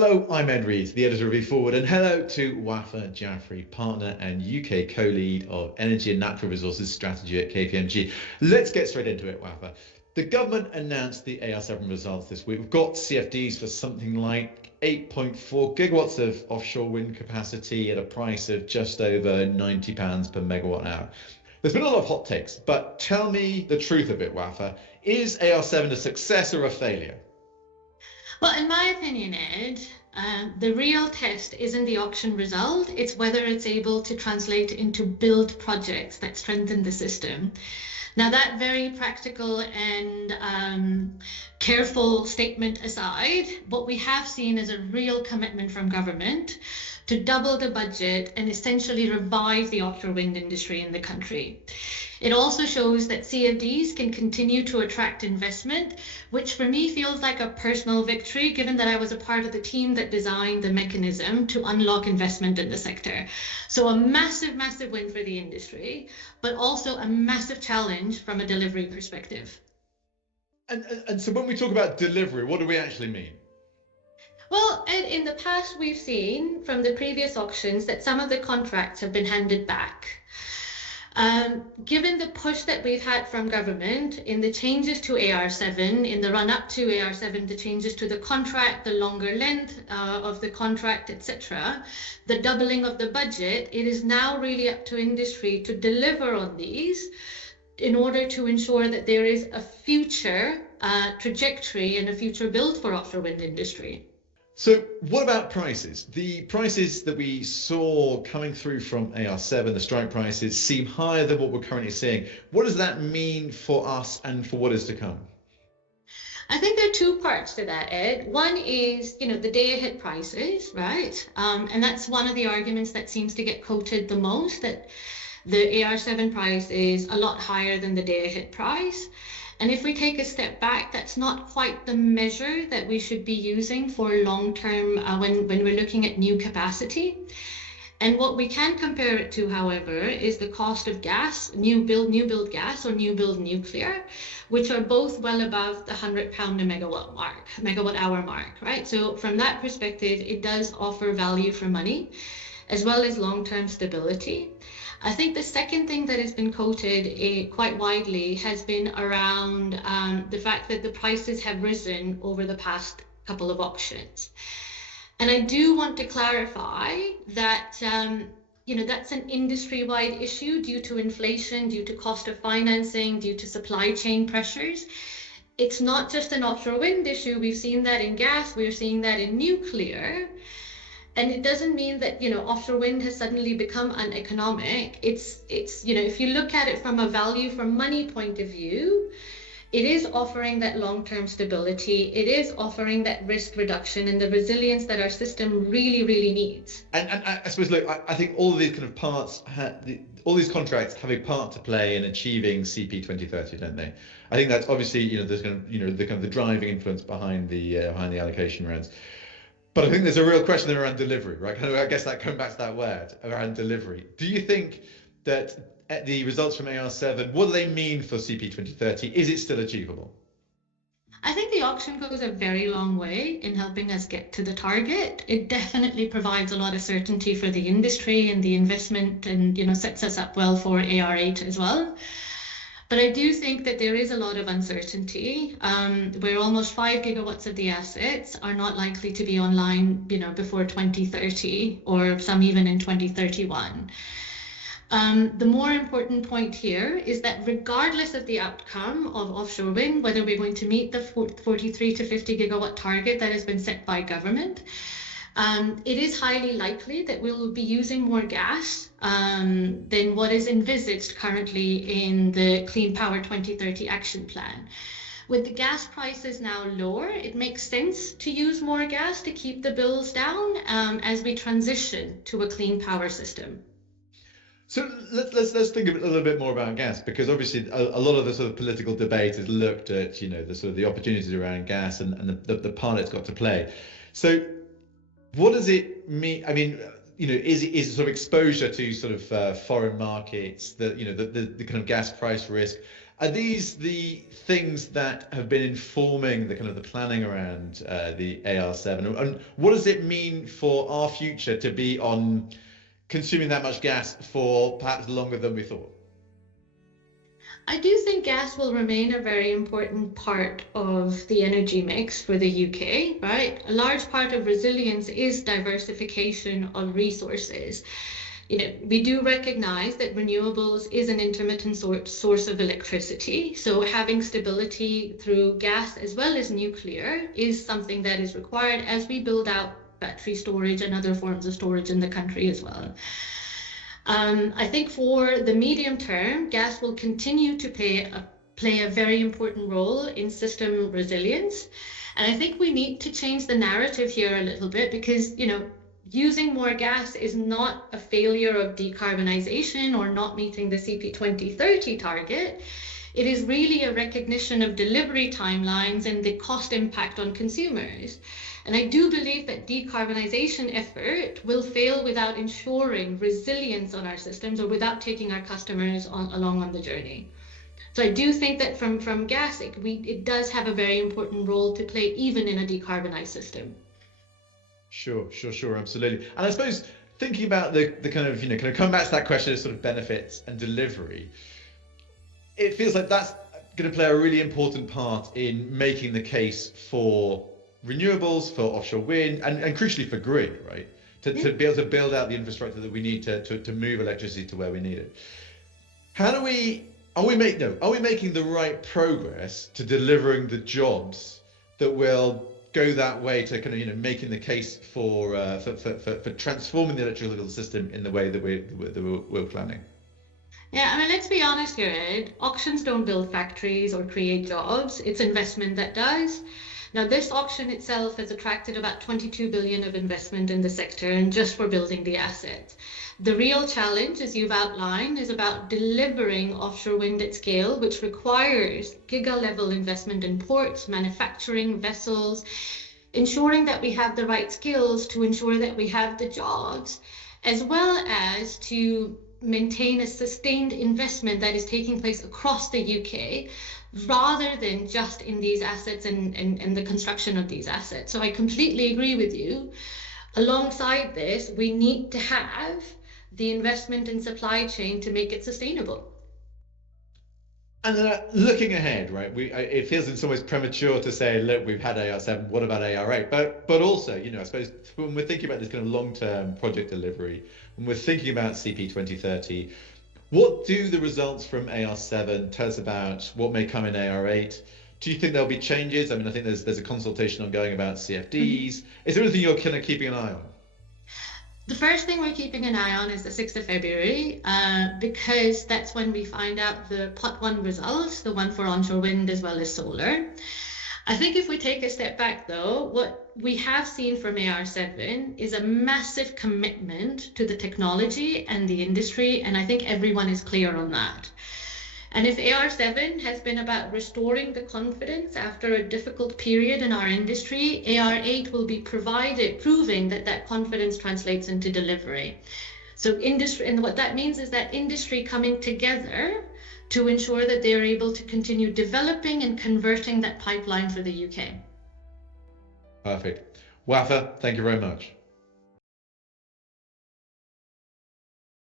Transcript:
Hello, I'm Ed Reed, the editor of E-FWD, and hello to Wafa Jafri, partner and UK co-lead of Energy and Natural Resources Strategy at KPMG. Let's get straight into it, Wafa. The government announced the AR7 results this week. We've got CFDs for something like 8.4 gigawatts of offshore wind capacity at a price of just over £90 per megawatt hour. There's been a lot of hot takes, but tell me the truth of it, Wafa. Is AR7 a success or a failure? Well, in my opinion, Ed, the real test isn't the auction result, it's whether it's able to translate into build projects that strengthen the system. Now, that very practical and careful statement aside, what we have seen is a real commitment from government to double the budget and essentially revive the offshore wind industry in the country. It also shows that CFDs can continue to attract investment, which for me feels like a personal victory, given that I was a part of the team that designed the mechanism to unlock investment in the sector. So a massive, massive win for the industry, but also a massive challenge from a delivery perspective. And so when we talk about delivery, what do we actually mean? Well, Ed, in the past, we've seen from the previous auctions that some of the contracts have been handed back. Given the push that we've had from government in the changes to AR7, in the run-up to AR7, the changes to the contract, the longer length of the contract, etc., the doubling of the budget, it is now really up to industry to deliver on these in order to ensure that there is a future trajectory and a future build for offshore wind industry. So what about prices? The prices that we saw coming through from AR7, the strike prices, seem higher than what we're currently seeing. What does that mean for us and for what is to come? I think there are two parts to that, Ed. One is, the day-ahead prices, right? And that's one of the arguments that seems to get quoted the most, that the AR7 price is a lot higher than the day-ahead price. And if we take a step back, that's not quite the measure that we should be using for long-term when we're looking at new capacity. And what we can compare it to, however, is the cost of gas, new build gas or new build nuclear, which are both well above the £100 a megawatt hour mark, right? So from that perspective, it does offer value for money, as well as long-term stability. I think the second thing that has been quoted quite widely has been around the fact that the prices have risen over the past couple of auctions. And I do want to clarify that, that's an industry-wide issue due to inflation, due to cost of financing, due to supply chain pressures. It's not just an offshore wind issue. We've seen that in gas, we're seeing that in nuclear. And it doesn't mean that, offshore wind has suddenly become uneconomic. It's if you look at it from a value for money point of view, it is offering that long-term stability. It is offering that risk reduction and the resilience that our system really, really needs. And I suppose, look, I think all of these kind of parts, all these contracts have a part to play in achieving CP 2030, don't they? I think that's obviously, there's the driving influence behind the allocation rounds. But I think there's a real question there around delivery, right? I guess that coming back to that word around delivery. Do you think that the results from AR7, what do they mean for CP 2030? Is it still achievable? I think the auction goes a very long way in helping us get to the target. It definitely provides a lot of certainty for the industry and the investment and, sets us up well for AR8 as well. But I do think that there is a lot of uncertainty, where almost 5 gigawatts of the assets are not likely to be online, before 2030 or some even in 2031. The more important point here is that regardless of the outcome of offshore wind, whether we're going to meet the 43 to 50 gigawatt target that has been set by government, it is highly likely that we'll be using more gas than what is envisaged currently in the Clean Power 2030 Action Plan. With the gas prices now lower, it makes sense to use more gas to keep the bills down as we transition to a clean power system. So let's think a little bit more about gas, because obviously a lot of the sort of political debate has looked at the sort of the opportunities around gas and the part it's got to play. So what does it mean? I mean, is it sort of exposure to sort of foreign markets, the kind of gas price risk, Are these the things that have been informing the kind of the planning around the AR7? And what does it mean for our future to be on consuming that much gas for perhaps longer than we thought? I do think gas will remain a very important part of the energy mix for the UK, right? A large part of resilience is diversification of resources. We do recognize that renewables is an intermittent source of electricity. So having stability through gas as well as nuclear is something that is required as we build out battery storage and other forms of storage in the country as well. I think for the medium term, gas will continue to play a very important role in system resilience. And I think we need to change the narrative here a little bit because, using more gas is not a failure of decarbonization or not meeting the CP 2030 target. It is really a recognition of delivery timelines and the cost impact on consumers. And I do believe that decarbonization effort will fail without ensuring resilience on our systems or without taking our customers along on the journey. So I do think that from gas, it does have a very important role to play even in a decarbonized system. Sure, absolutely. And I suppose thinking about the kind of coming back to that question of sort of benefits and delivery, it feels like that's going to play a really important part in making the case for renewables, for offshore wind, and crucially for grid, right? To be able to build out the infrastructure that we need to move electricity to where we need it. Are we making the right progress to delivering the jobs that will go that way to kind of making the case for transforming the electrical system in the way that we're planning? Yeah, I mean, let's be honest here, Ed. Auctions don't build factories or create jobs. It's investment that does. Now, this auction itself has attracted about 22 billion of investment in the sector and just for building the asset. The real challenge, as you've outlined, is about delivering offshore wind at scale, which requires giga-level investment in ports, manufacturing, vessels, ensuring that we have the right skills to ensure that we have the jobs, as well as to maintain a sustained investment that is taking place across the UK, rather than just in these assets and the construction of these assets. So I completely agree with you. Alongside this, we need to have the investment in supply chain to make it sustainable. And looking ahead, right? It feels in some ways premature to say, look, we've had AR7. What about AR8? But also, I suppose when we're thinking about this kind of long-term project delivery, when we're thinking about CP 2030, what do the results from AR7 tell us about what may come in AR8? Do you think there'll be changes? I mean, I think there's a consultation ongoing about CFDs. Is there anything you're kind of keeping an eye on? The first thing we're keeping an eye on is the 6th of February, because that's when we find out the Pot 1 results, the one for onshore wind as well as solar. I think if we take a step back, though, what we have seen from AR7 is a massive commitment to the technology and the industry, and I think everyone is clear on that. And if AR7 has been about restoring the confidence after a difficult period in our industry, AR8 will be proving that confidence translates into delivery. So industry, and what that means is that industry coming together to ensure that they are able to continue developing and converting that pipeline for the UK. Perfect. Wafa, thank you very much.